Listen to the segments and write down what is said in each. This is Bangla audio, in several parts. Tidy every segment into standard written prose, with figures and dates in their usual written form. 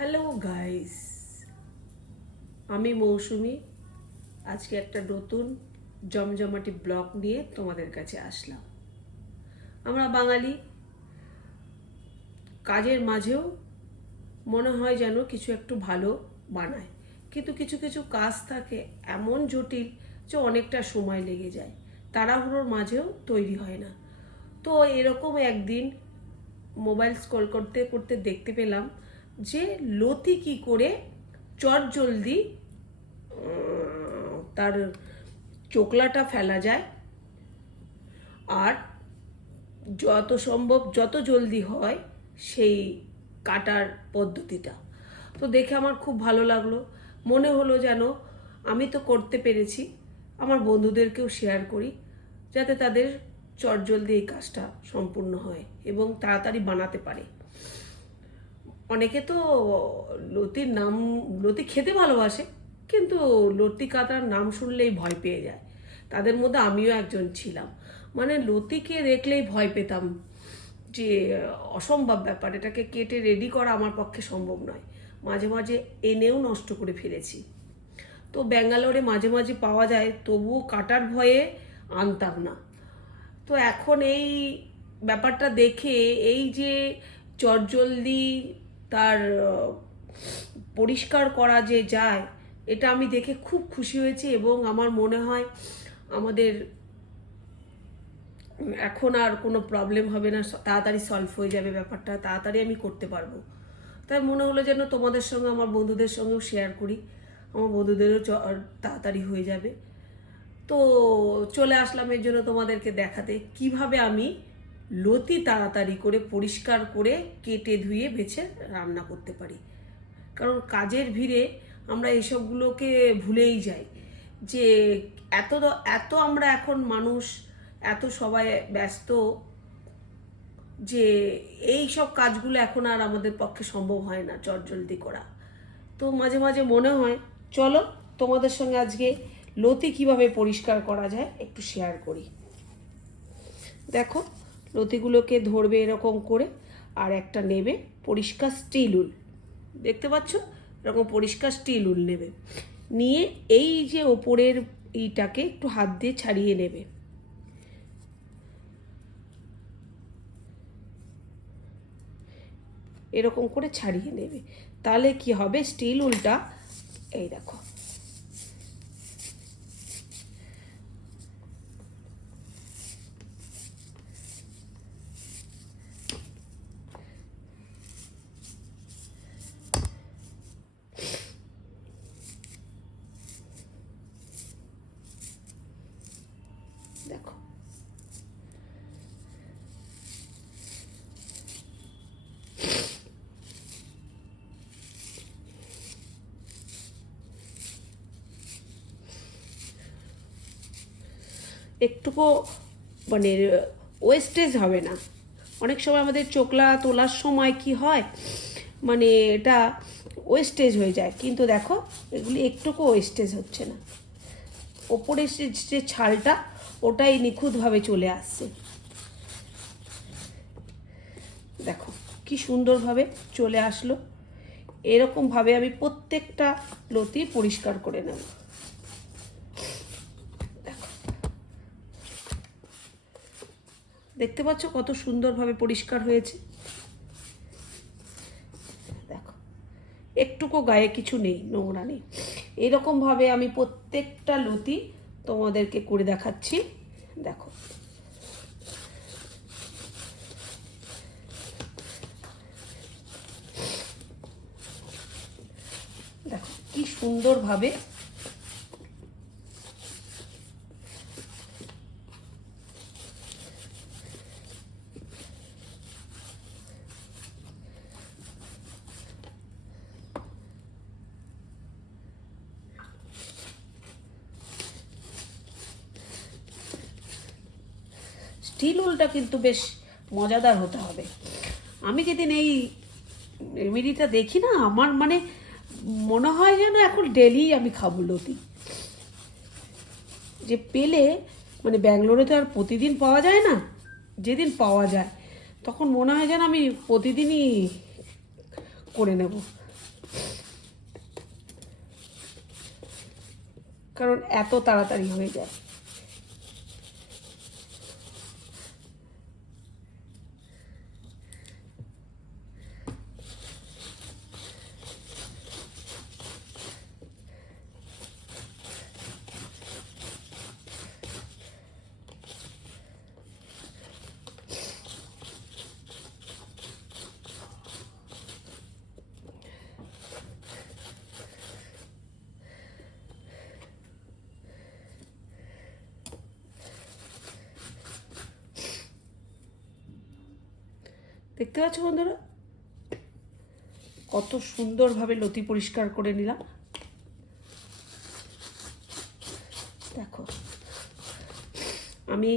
হ্যালো গাইস, আমি মৌসুমি। আজকে একটা নতুন জমজমাটি ব্লগ নিয়ে তোমাদের কাছে আসলাম। আমরা বাঙালি, কাজের মাঝেও মনে হয় যেন কিছু একটু ভালো বানায়, কিন্তু কিছু কিছু কাজ থাকে এমন জটিল যে অনেকটা সময় লেগে যায়, তাড়াহুড়োর মাঝেও তৈরি হয় না। তো এরকম একদিন মোবাইল স্ক্রল করতে করতে দেখতে পেলাম যে লতি কি করে চটজলদি তার চোকলাটা ফেলা যায়, আর যত সম্ভব যত জলদি হয় সেই কাটার পদ্ধতিটা। তো দেখে আমার খুব ভালো লাগলো, মনে হলো যেন আমি তো করতে পেরেছি, আমার বন্ধুদেরকেও শেয়ার করি যাতে তাদের চটজলদি এই কাজটা সম্পূর্ণ হয় এবং তাড়াতাড়ি বানাতে পারে। অনেকে তো লতির নাম, লতি খেতে ভালোবাসে, কিন্তু লতি কাটার নাম শুনলেই ভয় পেয়ে যায়। তাদের মধ্যে আমিও একজন ছিলাম। মানে লতিকে দেখলেই ভয় পেতাম যে অসম্ভব ব্যাপার, এটাকে কেটে রেডি করা আমার পক্ষে সম্ভব নয়। মাঝে মাঝে এনেও নষ্ট করে ফেলেছি। তো ব্যাঙ্গালোরে মাঝে মাঝে পাওয়া যায়, তবুও কাটার ভয়ে আনতাম না। তো এখন এই ব্যাপারটা দেখে, এই যে চটজলদি তার পরিষ্কার করা যে যায়, এটা আমি দেখে খুব খুশি হয়েছি এবং আমার মনে হয় আমাদের এখন আর কোনো প্রবলেম হবে না, তাড়াতাড়ি সলভ হয়ে যাবে ব্যাপারটা, তাড়াতাড়ি আমি করতে পারবো। তাই মনে হলো যেন তোমাদের সঙ্গে, আমার বন্ধুদের সঙ্গেও শেয়ার করি, আমার বন্ধুদেরও তাড়াতাড়ি হয়ে যাবে। তো চলে আসলাম এর জন্য তোমাদেরকে দেখাতে কিভাবে আমি লতি তাড়াতাড়ি করে পরিষ্কার করে কেটে ধুয়ে বেছে রান্না করতে পারি। কারণ কাজের ভিড়ে আমরা এইসবগুলোকে ভুলেই যাই যে এত এত আমরা এখন মানুষ, এত সবাই ব্যস্ত যে এই সব কাজগুলো এখন আর আমাদের পক্ষে সম্ভব হয় না চটজলদি করা। তো মাঝে মাঝে মনে হয় চলো তোমাদের সঙ্গে আজকে লতি কিভাবে পরিষ্কার করা যায় একটু শেয়ার করি। দেখো, লতিগুলোকে ধরবে এরকম করে, আর একটা নেবে পরিষ্কার স্টিল উল, দেখতে পাচ্ছ এরকম পরিষ্কার স্টিল উল নেবে, নিয়ে এই যে ওপরের এইটাকে একটু হাত দিয়ে ছাড়িয়ে নেবে। এরকম করে ছাড়িয়ে নেবে, তাহলে কি হবে, স্টিল উলটা এই দেখো দেখো একটুকু মানে ওয়েস্টেজ হবে না। অনেক সময় আমাদের চোকলা তোলার সময় কি হয়, মানে এটা ওয়েস্টেজ হয়ে যায়, কিন্তু দেখো এগুলি একটুকু ওয়েস্টেজ হচ্ছে না। ওপরে যে ছালটা ওটাই নিখুঁতভাবে চলে আসছে। দেখো কি সুন্দরভাবে চলে আসলো। এরকমভাবে আমি প্রত্যেকটা লতি পরিষ্কার করে নেব। দেখতে পাচ্ছ কত সুন্দরভাবে পরিষ্কার হয়েছে। দেখো একটুকু গায়ে কিছু নেই, নোংরা নেই। এরকমভাবে আমি প্রত্যেকটা লতি তোমাদেরকে করে দেখাচ্ছি। দেখো দেখো কি সুন্দরভাবে স্টিল উলটা কিন্তু বেশ মজাদার হতে হবে। আমি যেদিন এই রেমেডিটা দেখি না, আমার মানে মনে হয় যেন এখন ডেলি আমি খাবো লতি। যে পেলে, মানে ব্যাঙ্গালোরে তো আর প্রতিদিন পাওয়া যায় না, যেদিন পাওয়া যায় তখন মনে হয় যেন আমি প্রতিদিনই করে নেব। কারণ এত তাড়াতাড়ি হয়ে যায়। দেখতে পাচ্ছ বন্ধুরা, কত সুন্দরভাবে লতি পরিষ্কার করে নিলাম। দেখো, আমি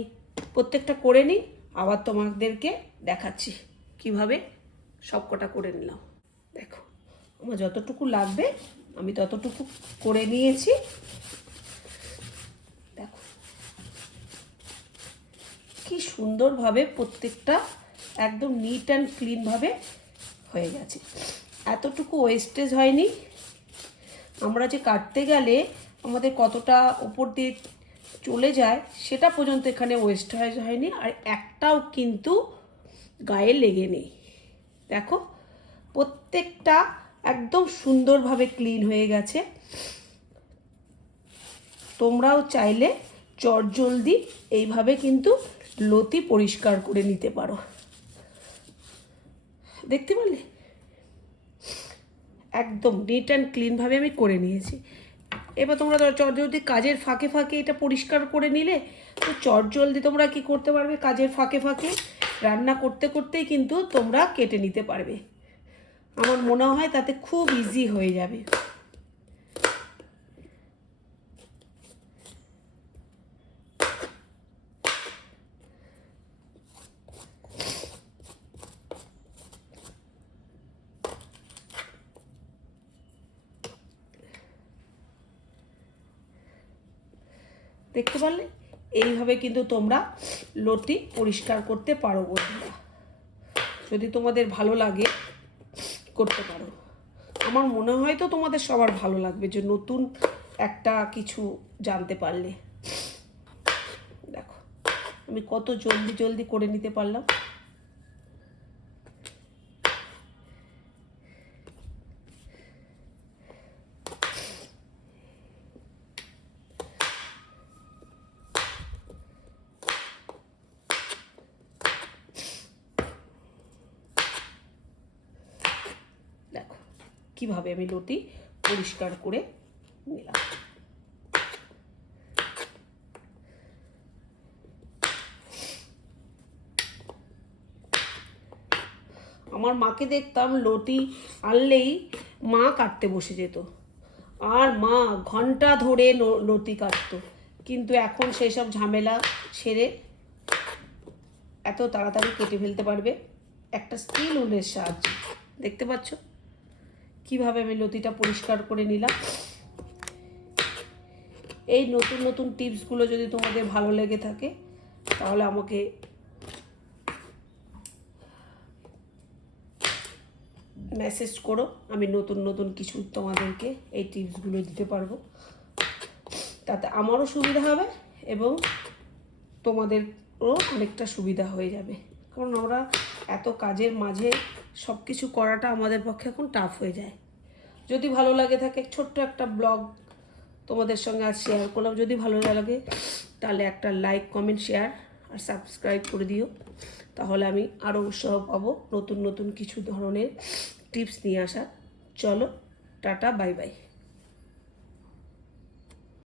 প্রত্যেকটা করে নিই, আবার তোমাদেরকে দেখাচ্ছি কিভাবে সবকটা করে নিলাম। দেখো, আমার যতটুকু লাগবে আমি ততটুকু করে নিয়েছি। দেখো কি সুন্দরভাবে প্রত্যেকটা একদম নিট অ্যান্ড ক্লিনভাবে হয়ে গেছে, এতটুকু ওয়েস্টেজ হয়নি। আমরা যে কাটতে গেলে আমাদের কতটা উপর দিয়ে চলে যায় সেটা পর্যন্ত এখানে ওয়েস্ট হয়নি, আর একটাও কিন্তু গায়ে লেগে নেই। দেখো প্রত্যেকটা একদম সুন্দরভাবে ক্লিন হয়ে গেছে। তোমরাও চাইলে চটজলদি এইভাবে কিন্তু লতি পরিষ্কার করে নিতে পারো। দেখতে পারলে একদম নিট অ্যান্ড ক্লিনভাবে আমি করে নিয়েছি। এবার তোমরা চটজলদি কাজের ফাঁকে ফাঁকে এটা পরিষ্কার করে নিলে তো চটজলদি তোমরা কি করতে পারবে, কাজের ফাঁকে ফাঁকে রান্না করতে করতেই কিন্তু তোমরা কেটে নিতে পারবে। আমার মনে হয় তাতে খুব ইজি হয়ে যাবে। দেখতে পারলে এইভাবে কিন্তু তোমরা লতি পরিষ্কার করতে পারো বন্ধুরা, যদি তোমাদের ভালো লাগে করতে পারো। আমার মনে হয় তো তোমাদের সবার ভালো লাগবে যে নতুন একটা কিছু জানতে পারলে। দেখো আমি কত জলদি জলদি করে নিতে পারলাম। দেখো কিভাবে আমি লতি পরিষ্কার করে নিলাম। আমার মাকে দেখতাম লতি আনলেই মা কাটতে বসে যেত, আর মা ঘন্টা ধরে লতি কাটতো, কিন্তু এখন সেই সব ঝামেলা ছেড়ে এত তাড়াতাড়ি কেটে ফেলতে পারবে একটা স্টিল উলের সাহায্যে। দেখতে পাচ্ছ কিভাবে আমি লতিটা পরিষ্কার করে নিলাম। এই নতুন নতুন টিপসগুলো যদি তোমাদের ভালো লেগে থাকে তাহলে আমাকে মেসেজ করো, আমি নতুন নতুন কিছু তোমাদেরকে এই টিপসগুলো দিতে পারবো। তাতে আমারও সুবিধা হবে এবং তোমাদেরও অনেকটা সুবিধা হয়ে যাবে, কারণ আমরা এত কাজের মাঝে সব কিছু করাটা আমাদের পক্ষে এখন টাফ হয়ে যায়। যদি ভালো লাগে থাকে ছোট্ট একটা ব্লগ তোমাদের সঙ্গে আজ শেয়ার করলাম। যদি ভালো লাগে তাহলে একটা লাইক, কমেন্ট, শেয়ার আর সাবস্ক্রাইব করে দিও, তাহলে আমি আরও উৎসাহ পাবো নতুন নতুন কিছু ধরনের টিপস নিয়ে আসা। চলো টাটা, বাই বাই।